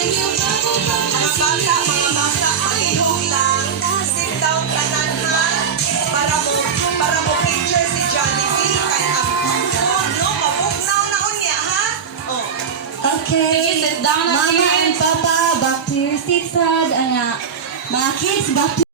Mga bata, palihog lang. Sit down tanan ha. Para mo picture si Jollibee. Kaya ang no, mabugnaw na unya ha. Oh. Okay. Sige, sit down na, Mama kids. and Papa, back to your seats, ha. Mga kids, back to